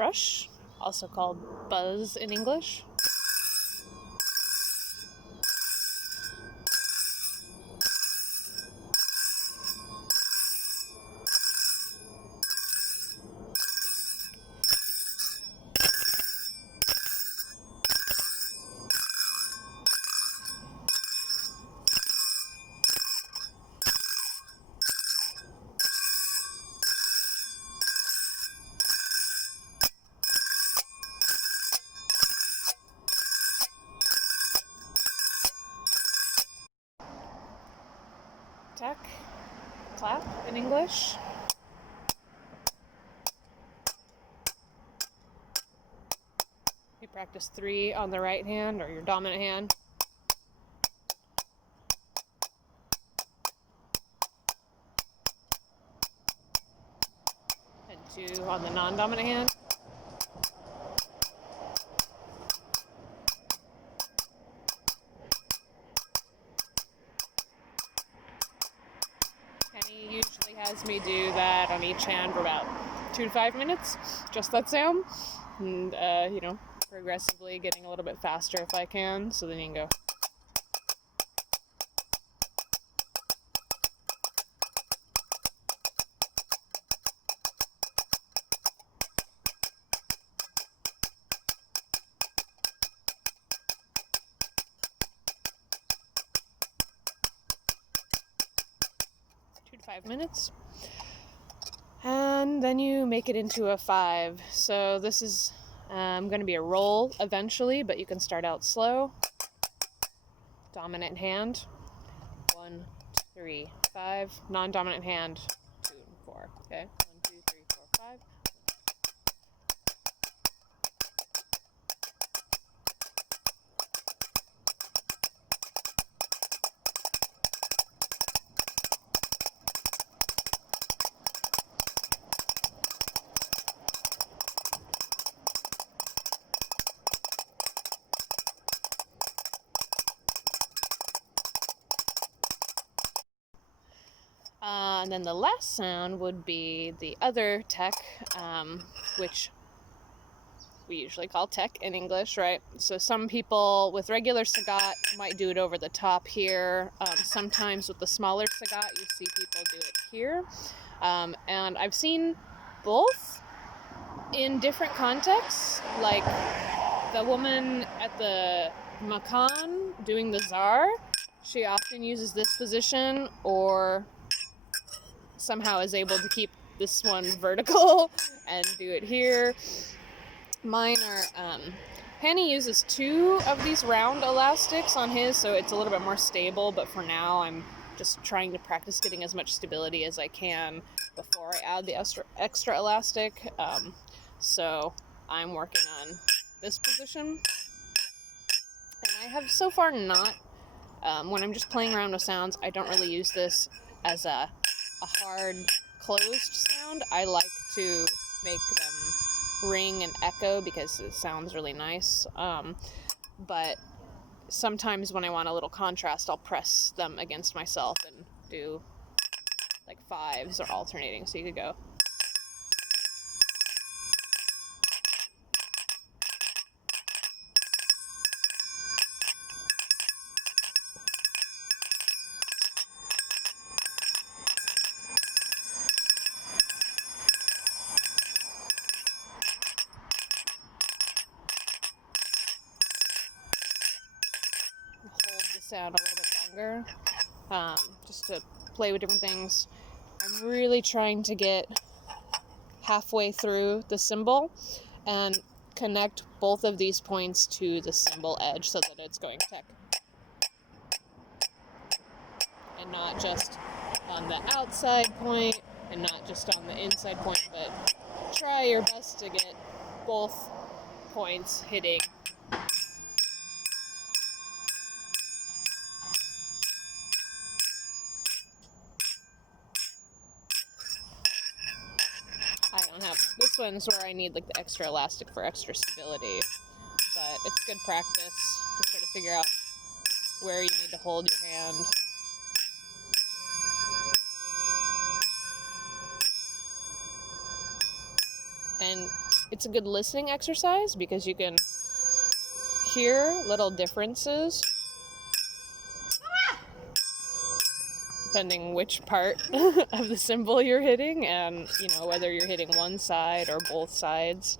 toothbrush, also called buzz in English. Tuck, clap in English. You practice 3 on the right hand or your dominant hand. And 2 on the non-dominant hand. Hany usually has me do that on each hand for about 2 to 5 minutes, just that sound, and progressively getting a little bit faster if I can, so then you can go. Minutes, and then you make it into a 5. So this is going to be a roll eventually, but you can start out slow. Dominant hand, 1, 2, 3, 5. Non-dominant hand, 2, 4. Okay, 1, 2, 3, 4, 5. And then the last sound would be the other tech, which we usually call tech in English, right? So some people with regular Sagat might do it over the top here. Sometimes with the smaller Sagat, you see people do it here. And I've seen both in different contexts, like the woman at the Makan doing the Zar, she often uses this position, or somehow is able to keep this one vertical and do it here. Mine are, Hany uses 2 of these round elastics on his, so it's a little bit more stable, but for now I'm just trying to practice getting as much stability as I can before I add the extra elastic. So I'm working on this position. And I have so far not, when I'm just playing around with sounds, I don't really use this as a hard closed sound. I like to make them ring and echo because it sounds really nice. But sometimes when I want a little contrast, I'll press them against myself and do like 5s or alternating. So you could go. Hold the sound a little bit longer, just to play with different things. I'm really trying to get halfway through the cymbal and connect both of these points to the cymbal edge so that it's going tech. And not just on the outside point and not just on the inside point, but try your best to get both points hitting. I don't have, this one's where I need like the extra elastic for extra stability, but it's good practice to sort of figure out where you need to hold your hand. And It's a good listening exercise because you can hear little differences depending which part of the cymbal you're hitting, and whether you're hitting one side or both sides.